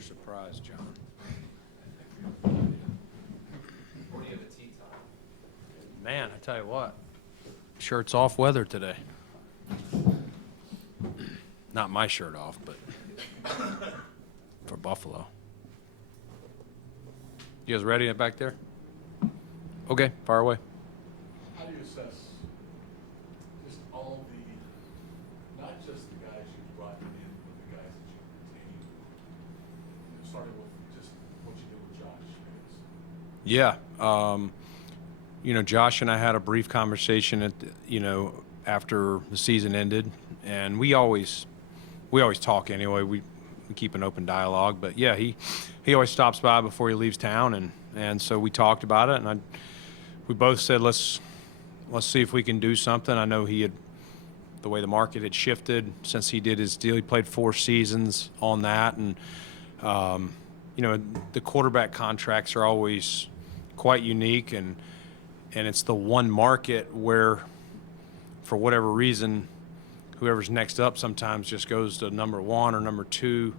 your surprise, John? Or do you have a tea time? Man, I tell you what, shirt's off weather today. Not my shirt off, but for Buffalo. You guys ready back there? Okay, fire away. How do you assess just all the, not just the guys you brought in, but the guys that you retained? Starting with just what you did with Josh. Yeah. Josh and I had a brief conversation after the season ended, and we always talk anyway. We keep an open dialogue, but yeah, he always stops by before he leaves town, and so we talked about it, and we both said let's see if we can do something. I know the way the market had shifted since he did his deal. He played 4 seasons on that, and the quarterback contracts are always quite unique, and it's the one market where, for whatever reason, whoever's next up sometimes just goes to number 1 or number 2.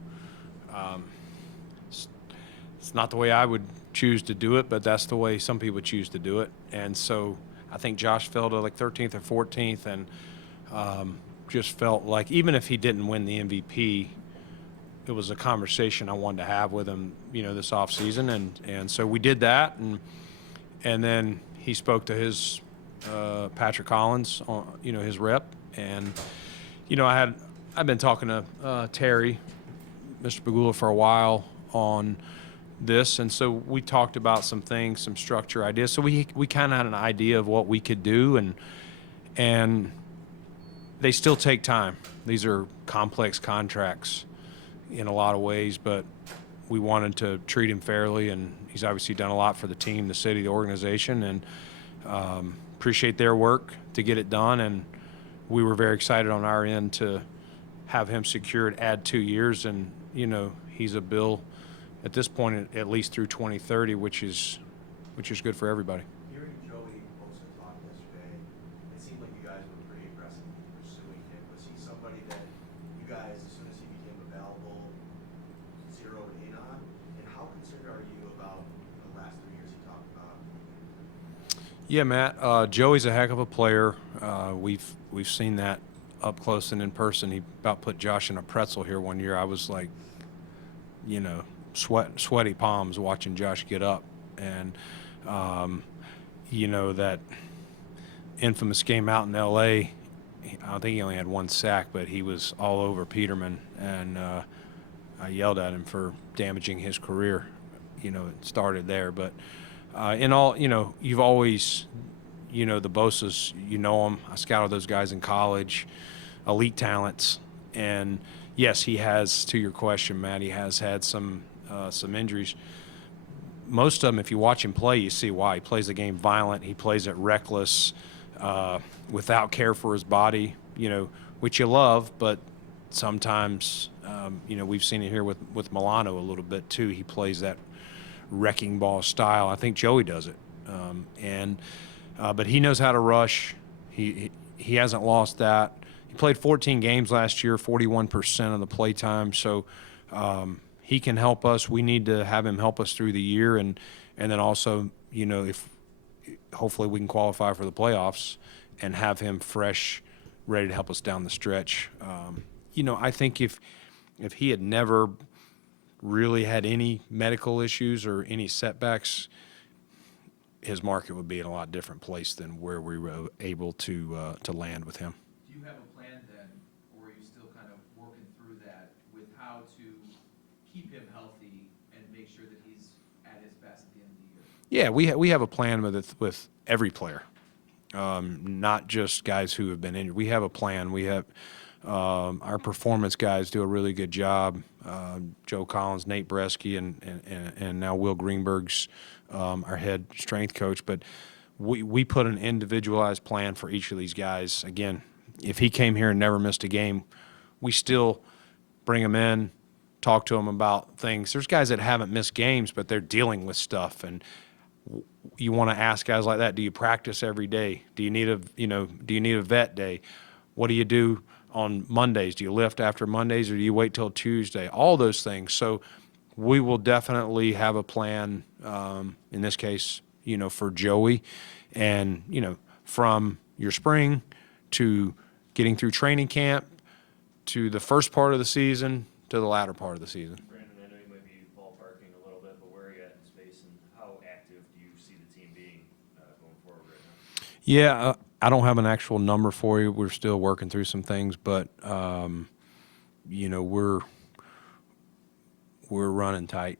It's not the way I would choose to do it, but that's the way some people choose to do it. And so I think Josh fell to like 13th or 14th, and just felt like even if he didn't win the MVP, it was a conversation I wanted to have with him, this offseason. And so we did that, and then he spoke to his Patrick Collins, his rep, and I've been talking to Terry, Mr. Pagula, for a while on this, and so we talked about some things, some structure ideas. So we kind of had an idea of what we could do, and they still take time. These are complex contracts in a lot of ways, but we wanted to treat him fairly, and he's obviously done a lot for the team, the city, the organization, and appreciate their work to get it done. And we were very excited on our end to have him secured, add 2 years, and he's a Bill at this point at least through 2030, which is good for everybody. Hearing Joey Bosa talk yesterday, it seemed like you guys were pretty aggressive in pursuing him. Was he somebody that you guys, as soon as he became available, zeroed in on? And how concerned are you about the last 3 years he talked about? Yeah, Matt. Joey's a heck of a player. We've seen that up close and in person. He about put Josh in a pretzel here one year. I was like, sweaty palms watching Josh get up, and that infamous game out in L.A. I think he only had 1 sack, but he was all over Peterman, and I yelled at him for damaging his career. It started there, but in all, you've always, the Bosas, them. I scouted those guys in college, elite talents, and yes, he has, to your question, Matt, he has had some injuries. Most of them, if you watch him play, you see why. He plays the game violent. He plays it reckless, without care for his body, which you love, but sometimes, we've seen it here with Milano a little bit too. He plays that wrecking ball style. I think Joey does it. But he knows how to rush. He hasn't lost that. He played 14 games last year, 41% of the play time. So he can help us. We need to have him help us through the year, and then also, if hopefully we can qualify for the playoffs and have him fresh, ready to help us down the stretch. I think if he had never really had any medical issues or any setbacks, his market would be in a lot different place than where we were able to land with him. Do you have a plan then, or are you still kind of working through that with how to keep him healthy and make sure that he's at his best at the end of the year? Yeah, we have a plan with every player, not just guys who have been injured. We have a plan. We have our performance guys do a really good job. Joe Collins, Nate Bresky, and now Will Greenberg's our head strength coach. But we put an individualized plan for each of these guys. Again, if he came here and never missed a game, we still bring him in, talk to him about things. There's guys that haven't missed games, but they're dealing with stuff, and you want to ask guys like that, do you practice every day? Do you need a vet day? What do you do on Mondays? Do you lift after Mondays, or do you wait till Tuesday? All those things. So we will definitely have a plan, in this case, for Joey. And, from your spring to getting through training camp to the first part of the season to the latter part of the season. Brandon, I know you might be ballparking a little bit, but where are you at in space, and how active do you see the team being going forward right now? Yeah, I don't have an actual number for you. We're still working through some things, but we're running tight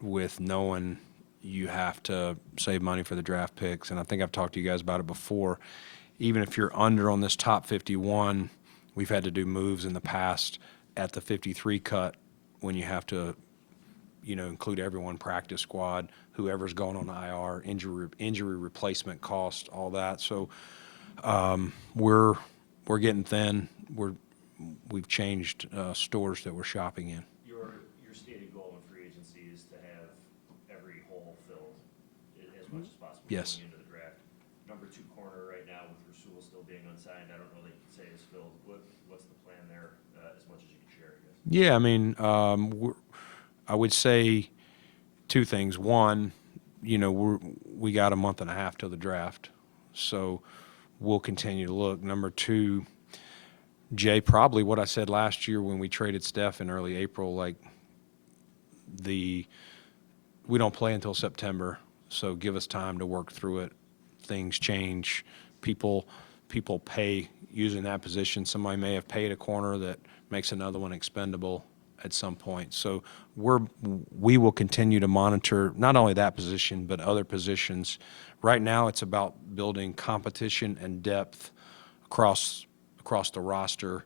with knowing you have to save money for the draft picks. And I think I've talked to you guys about it before. Even if you're under on this top 51, we've had to do moves in the past at the 53 cut when you have to, include everyone, practice squad, whoever's going on IR, injury replacement cost, all that. So we're getting thin. We've changed stores that we're shopping in. Your stated goal in free agency is to have every hole filled as much as possible Yes. going into the draft. Number 2 corner right now with Rasul still being unsigned, I don't know that you can say is filled. What's the plan there, as much as you can share, I guess? Yeah, I mean, I would say 2 things. One, we got a month and a half till the draft, so we'll continue to look. Number 2, Jay, probably what I said last year when we traded Steph in early April, we don't play until September, so give us time to work through it. Things change. People pay using that position. Somebody may have paid a corner that makes another one expendable at some point. So we will continue to monitor not only that position but other positions. Right now, it's about building competition and depth across the roster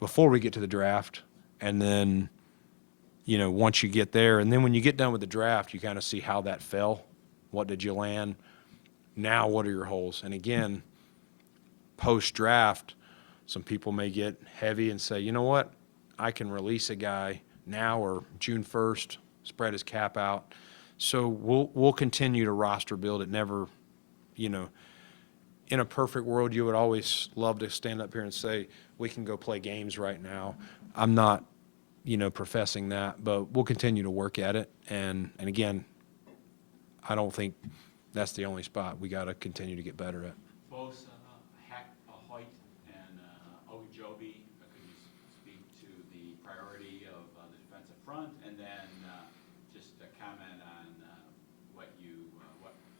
before we get to the draft, and then once you get there, and then when you get done with the draft, you kind of see how that fell. What did you land? Now, what are your holes? And again, post-draft, some people may get heavy and say, you know what, I can release a guy now or June 1st, spread his cap out. So we'll continue to roster build. It never, in a perfect world, you would always love to stand up here and say, we can go play games right now. I'm not, professing that, but we'll continue to work at it. And again, I don't think that's the only spot we got to continue to get better at. Bosa, Hoyt, and Ogunjobi, could you speak to the priority of the defensive front, and then just a comment on what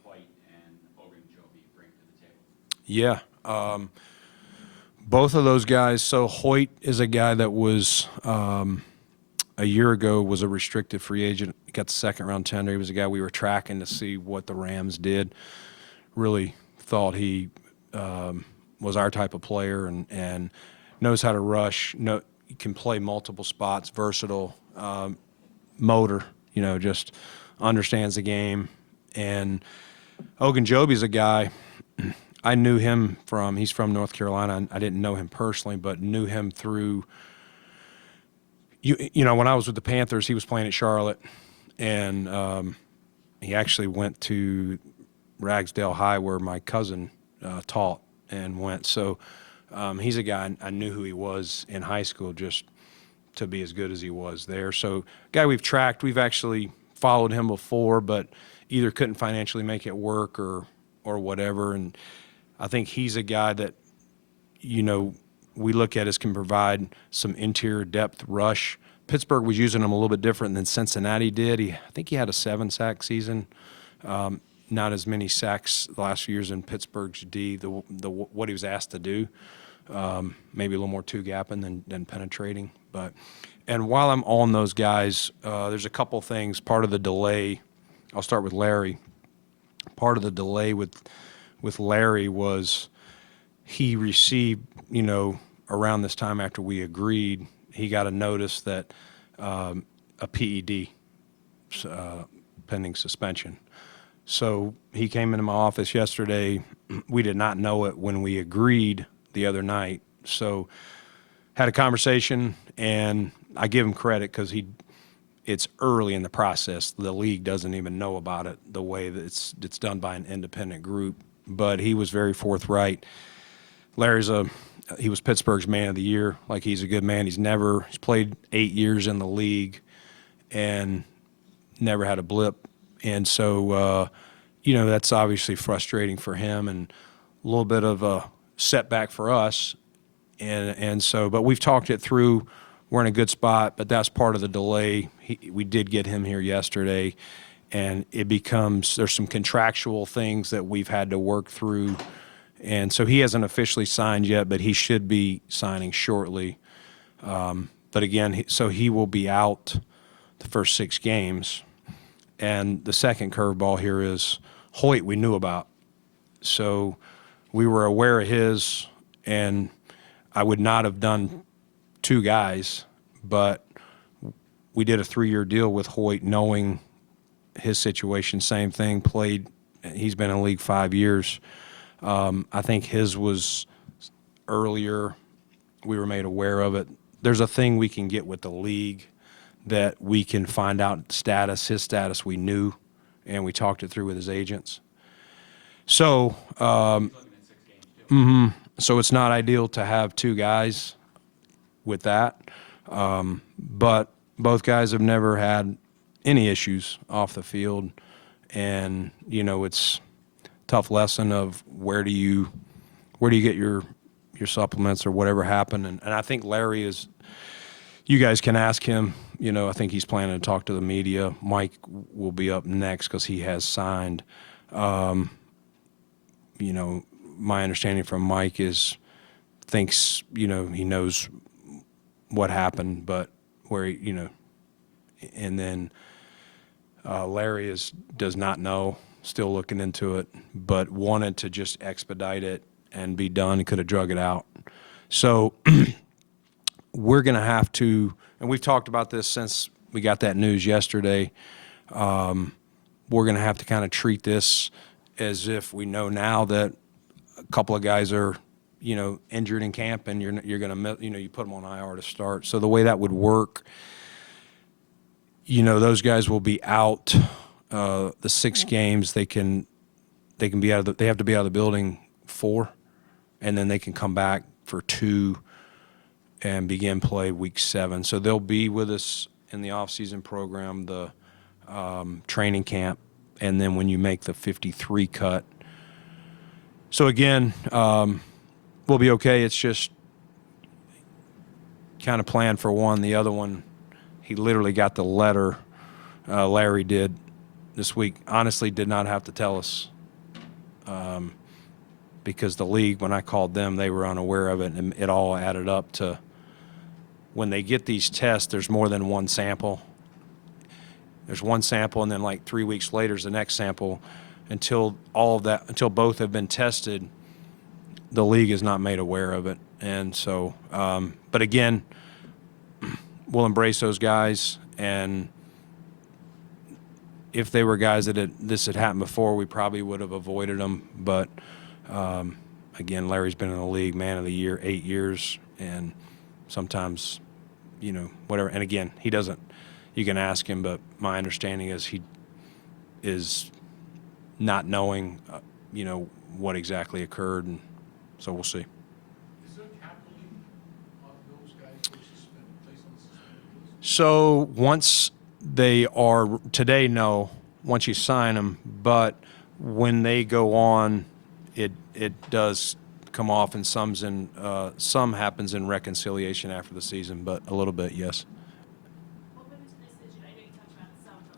Hoyt and Ogunjobi bring to the table? Yeah. Both of those guys. So Hoyt is a guy that was a year ago was a restricted free agent. He got the second-round tender. He was a guy we were tracking to see what the Rams did. Really thought he was our type of player and knows how to rush. Can play multiple spots, versatile, motor. Just understands the game. And Ogunjobi's a guy. I knew him he's from North Carolina. I didn't know him personally, but knew him through, when I was with the Panthers, he was playing at Charlotte, and he actually went to Ragsdale High where my cousin taught and went. So he's a guy I knew who he was in high school just to be as good as he was there. So guy we've tracked. We've actually followed him before, but either couldn't financially make it work or whatever. And I think he's a guy that, we look at as can provide some interior depth rush. Pittsburgh was using him a little bit different than Cincinnati did. I think he had a 7-sack season. Not as many sacks the last few years in Pittsburgh's D. What he was asked to do, maybe a little more two-gapping than penetrating. And while I'm on those guys, there's a couple things. Part of the delay, I'll start with Larry. Part of the delay with Larry was he received, around this time after we agreed, he got a notice that a PED, pending suspension. So he came into my office yesterday. We did not know it when we agreed the other night. So had a conversation, and I give him credit because it's early in the process. The league doesn't even know about it the way that it's done by an independent group. But he was very forthright. He was Pittsburgh's man of the year. He's a good man. He's played 8 years in the league, and never had a blip. And so, that's obviously frustrating for him and a little bit of a setback for us. And so, but we've talked it through. We're in a good spot, but that's part of the delay. We did get him here yesterday, and there's some contractual things that we've had to work through. And so he hasn't officially signed yet, but he should be signing shortly. But again, so he will be out the first 6 games. And the second curveball here is Hoyt we knew about. So we were aware of his, and I would not have done 2 guys, but we did a 3-year deal with Hoyt knowing his situation. Same thing, he's been in the league 5 years. I think his was earlier. We were made aware of it. There's a thing we can get with the league that we can find out his status we knew, and we talked it through with his agents. So, He's looking at 6 games too. so it's not ideal to have 2 guys with that. But both guys have never had any issues off the field. And, it's a tough lesson of where do you get your supplements or whatever happened. And I think Larry you guys can ask him, I think he's planning to talk to the media. Mike will be up next because he has signed. My understanding from Mike thinks, he knows what happened, but where, and then Larry does not know, still looking into it, but wanted to just expedite it and be done. He could have drug it out. So we're going to have to, and we've talked about this since we got that news yesterday, we're going to have to kind of treat this as if we know now that a couple of guys are, injured in camp, and you're going to, you put them on IR to start. So the way that would work, those guys will be out the 6 games. They can be out of they have to be out of the building 4, and then they can come back for 2 and begin play week 7. So they'll be with us in the off-season program, the training camp, and then when you make the 53 cut. So again, we'll be okay. It's just kind of planned for one. The other one, he literally got the letter, Larry did this week. Honestly, did not have to tell us because the league, when I called them, they were unaware of it, and it all added up to when they get these tests, there's more than one sample. There's one sample, and then like 3 weeks later is the next sample. Until both have been tested, the league is not made aware of it. And so, but again, we'll embrace those guys. And if they were guys that this had happened before, we probably would have avoided them. But again, Larry's been in the league, man of the year, 8 years, and sometimes, whatever. And again, he doesn't. You can ask him, but my understanding is he is not knowing, what exactly occurred, and so we'll see. Is there a cap limit on those guys who are placed on the suspended list? So once they are today, no. Once you sign them, but when they go on, it does come off, and some happens in reconciliation after the season, but a little bit, yes. What went into the decision? I know you talked about some, but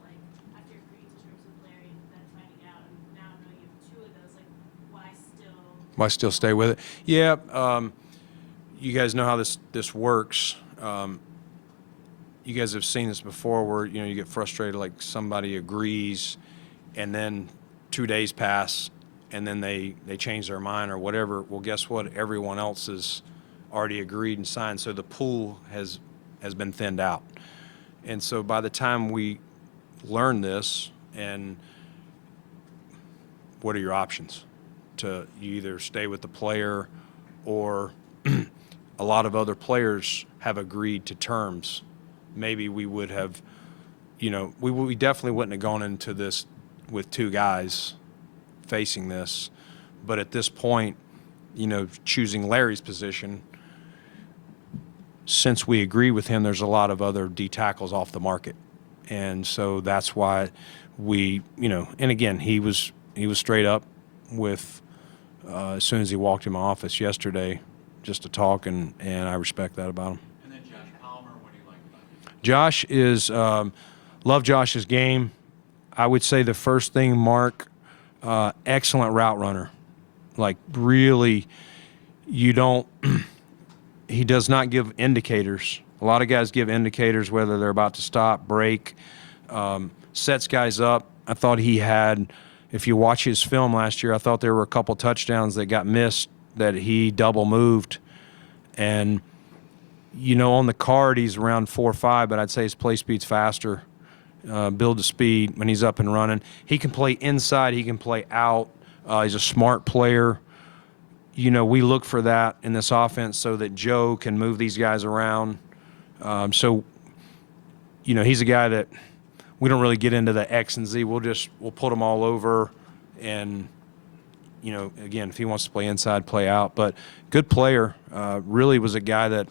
after agreeing to terms with Larry and then finding out, and now knowing you have 2 of those, why still stay with it? Yeah, you guys know how this works. You guys have seen this before, where you get frustrated, like somebody agrees, and then 2 days pass, and then they change their mind or whatever. Well, guess what? Everyone else has already agreed and signed, so the pool has been thinned out. And so by the time we learn this, and what are your options? You either stay with the player, or a lot of other players have agreed to terms. Maybe we would have, we definitely wouldn't have gone into this with 2 guys facing this. But at this point, choosing Larry's position, since we agree with him, there's a lot of other D tackles off the market. And so that's why we, and again, he was straight up with as soon as he walked in my office yesterday just to talk, and I respect that about him. And then Josh Palmer, what do you like about him? Josh is love Josh's game. I would say the first thing, Mark, excellent route runner. Like really, he does not give indicators. A lot of guys give indicators whether they're about to stop, break, sets guys up. I thought he had, if you watch his film last year, I thought there were a couple touchdowns that got missed that he double moved. And, on the card, he's around 4.5, but I'd say his play speed's faster. Build to speed when he's up and running. He can play inside. He can play out. He's a smart player. We look for that in this offense so that Joe can move these guys around. So, he's a guy that we don't really get into the X and Z. We'll put them all over. And, again, if he wants to play inside, play out. But good player. Really was a guy that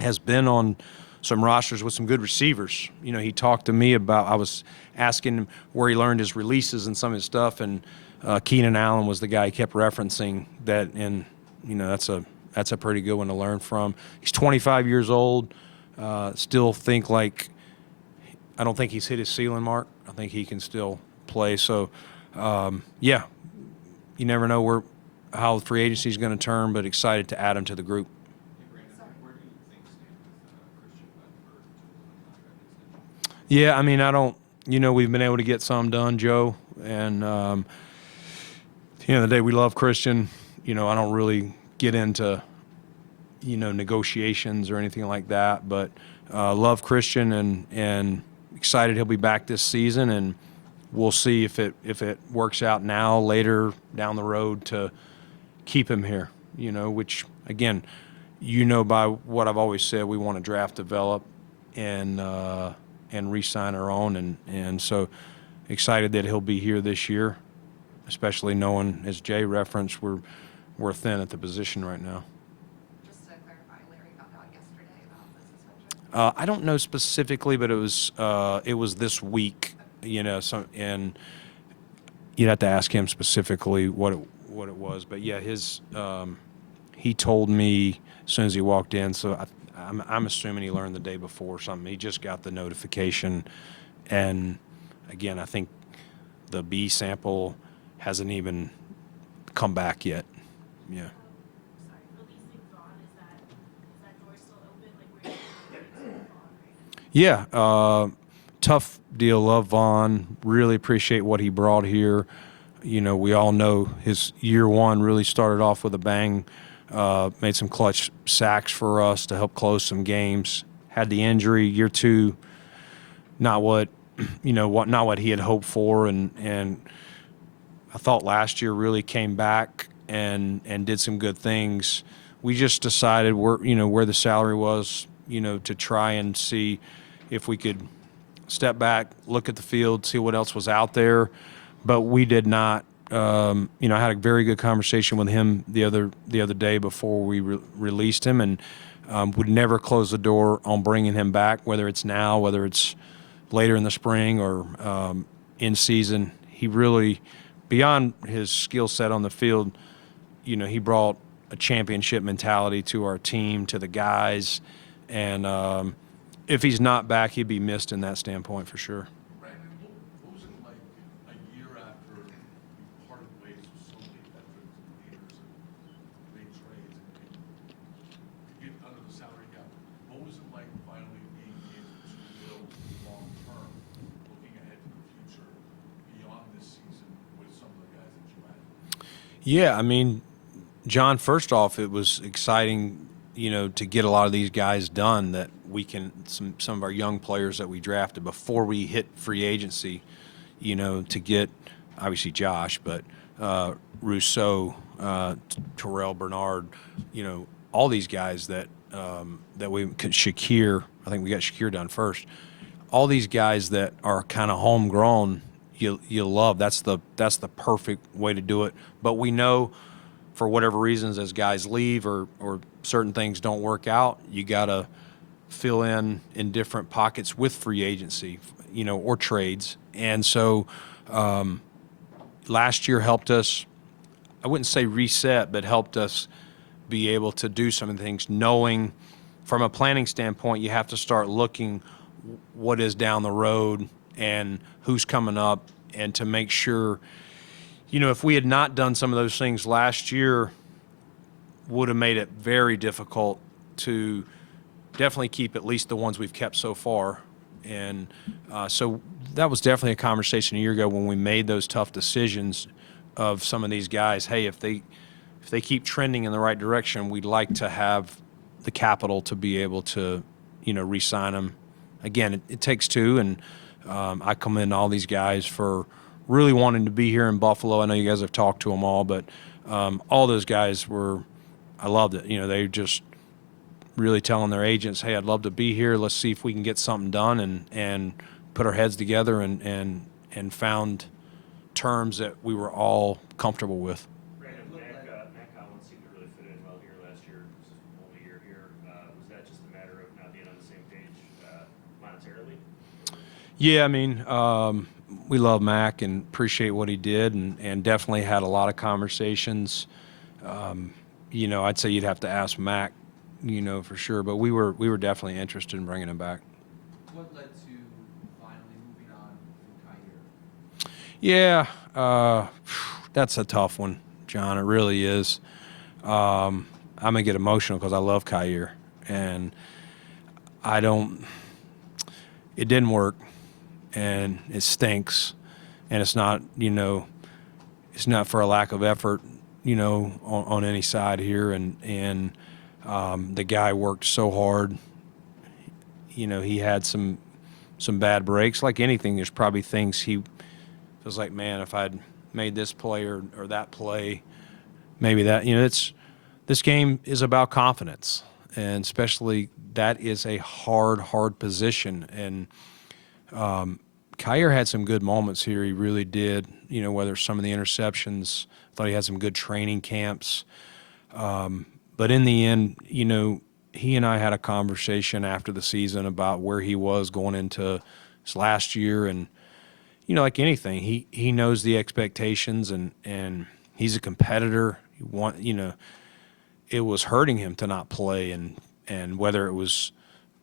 has been on some rosters with some good receivers. He talked to me about, I was asking him where he learned his releases and some of his stuff, and Keenan Allen was the guy he kept referencing that, and, that's a pretty good one to learn from. He's 25 years old. Still think like, I don't think he's hit his ceiling, Mark. I think he can still play. So, yeah, you never know how the free agency is going to turn, but excited to add him to the group. Hey, Brandon, where do you think stand with Christian Benford for contract extension? Yeah, I mean, I don't, we've been able to get some done, Joe. And, at the end of the day, we love Christian. I don't really get into, negotiations or anything like that. But love Christian and excited he'll be back this season. And we'll see if it works out now, later down the road to keep him here, which, again, by what I've always said, we want to draft, develop, and re-sign our own. And so excited that he'll be here this year, especially knowing, as Jay referenced, we're thin at the position right now. Just to clarify, Larry found out yesterday about the suspension? I don't know specifically, but it was this week, and you'd have to ask him specifically what it was. But yeah, he told me as soon as he walked in. So I'm assuming he learned the day before or something. He just got the notification, and again, I think the B sample hasn't even come back yet. Yeah. Sorry, releasing Vaughn, is that door still open? Like, where do you release Vaughn right now? Yeah, tough deal. Love Vaughn. Really appreciate what he brought here. We all know his year one really started off with a bang. Made some clutch sacks for us to help close some games. Had the injury. Year two, not what he had hoped for, and I thought last year really came back and did some good things. We just decided where the salary was, to try and see if we could step back, look at the field, see what else was out there. But we did not. I had a very good conversation with him the other day before we released him, and would never close the door on bringing him back, whether it's now, whether it's later in the spring or in season. He really, beyond his skill set on the field, he brought a championship mentality to our team, to the guys, and if he's not back, he'd be missed in that standpoint for sure. Brandon, what was it like a year after you parted ways with so many veterans and leaders and made trades and to get under the salary cap? What was it like finally being able to build long-term, looking ahead to the future beyond this season with some of the guys that you had? Yeah, I mean, John, first off, it was exciting, to get a lot of these guys done that we can, some of our young players that we drafted before we hit free agency, to get, obviously Josh, but Rousseau, Terrell Bernard, all these guys that we could, Shakir, I think we got Shakir done first. All these guys that are kind of homegrown, you love. That's the perfect way to do it. But we know, for whatever reasons, as guys leave or certain things don't work out, you got to fill in different pockets with free agency. or trades. And so last year helped us, I wouldn't say reset, but helped us be able to do some of the things, knowing from a planning standpoint, you have to start looking what is down the road and who's coming up, and to make sure, if we had not done some of those things last year, would have made it very difficult to definitely keep at least the ones we've kept so far. And so that was definitely a conversation a year ago when we made those tough decisions of some of these guys. Hey, if they keep trending in the right direction, we'd like to have the capital to be able to, re-sign them. Again, it takes two, and I commend all these guys for really wanting to be here in Buffalo. I know you guys have talked to them all, but all those guys I loved it. They just really telling their agents, hey, I'd love to be here. Let's see if we can get something done, and put our heads together and found terms that we were all comfortable with. Brandon, Matt Collins seemed to really fit in well here last year. This is only a year here. Was that just a matter of not being on the same page monetarily? Yeah, I mean, we love Mac and appreciate what he did, and definitely had a lot of conversations. I'd say you'd have to ask Mac, for sure, but we were definitely interested in bringing him back. What led to finally moving on from Kyer? Yeah, that's a tough one, John. It really is. I'm gonna get emotional because I love Kyer, and it didn't work, and it stinks, and it's not, it's not for a lack of effort, on any side here, and the guy worked so hard. He had some bad breaks. Like anything, there's probably things he feels like, man, if I'd made this play or that play, maybe that, this game is about confidence, and especially that is a hard position. And Kyer had some good moments here. He really did, whether some of the interceptions, thought he had some good training camps. But in the end, he and I had a conversation after the season about where he was going into his last year. And, like anything, he knows the expectations, and he's a competitor. It was hurting him to not play, and whether it was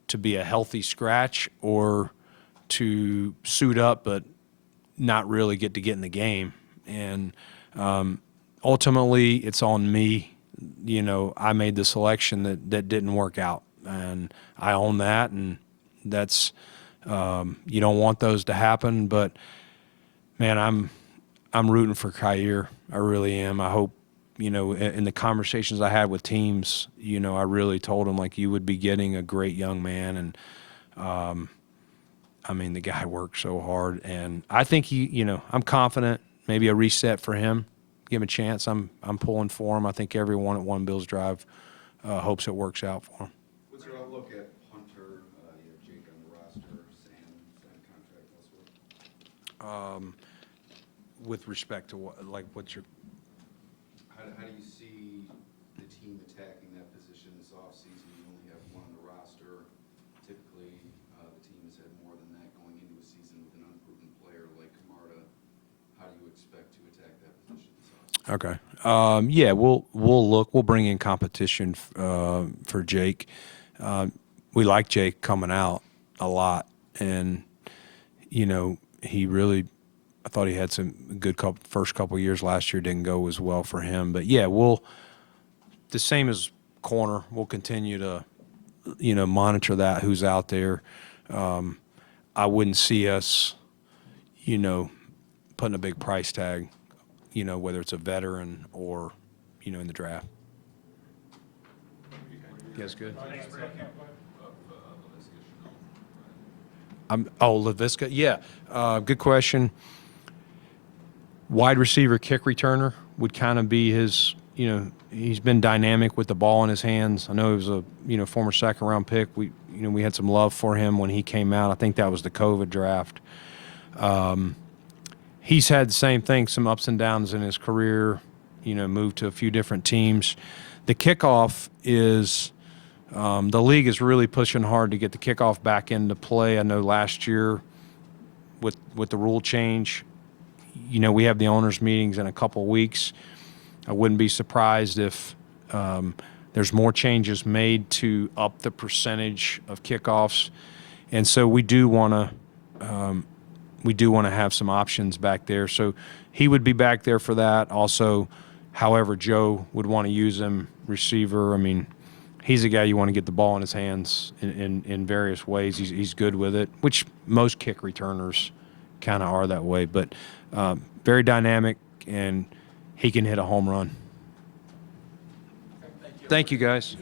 to be a healthy scratch or to suit up but not really get in the game. And ultimately, it's on me. I made the selection that didn't work out, and I own that, and that's you don't want those to happen. But man, I'm rooting for Kyer. I really am. I hope, in the conversations I had with teams, I really told them, like, you would be getting a great young man. And I mean, the guy worked so hard, and I think I'm confident, maybe a reset for him. Give him a chance. I'm pulling for him. I think everyone at One Bills Drive hopes it works out for him. What's your outlook at Hunter? You have Jake on the roster, Sam contract elsewhere. With respect to what's your? How do you see the team attacking that position this offseason? You only have one on the roster. Typically, the team has had more than that going into a season with an unproven player like Camarda. How do you expect to attack that position this offseason? Okay. Yeah, we'll look. We'll bring in competition for Jake. We like Jake coming out a lot, and he really. I thought he had some good first couple of years last year. Didn't go as well for him, but yeah, the same as corner. We'll continue to monitor that, who's out there. I wouldn't see us putting a big price tag, whether it's a veteran or, in the draft. You guys good? Laviska? Yeah, good question. Wide receiver, kick returner would kind of be his, he's been dynamic with the ball in his hands. I know he was a, former second-round pick. We had some love for him when he came out. I think that was the COVID draft. He's had the same thing, some ups and downs in his career, moved to a few different teams. The kickoff is the league is really pushing hard to get the kickoff back into play. I know last year with the rule change, you know, we have the owners' meetings in a couple weeks. I wouldn't be surprised if there's more changes made to up the percentage of kickoffs, and so we do want to have some options back there. So he would be back there for that. Also, however Joe would want to use him, receiver. I mean, he's a guy you want to get the ball in his hands in various ways. He's good with it, which most kick returners kind of are that way. But very dynamic, and he can hit a home run. Thank you. Thank you, guys.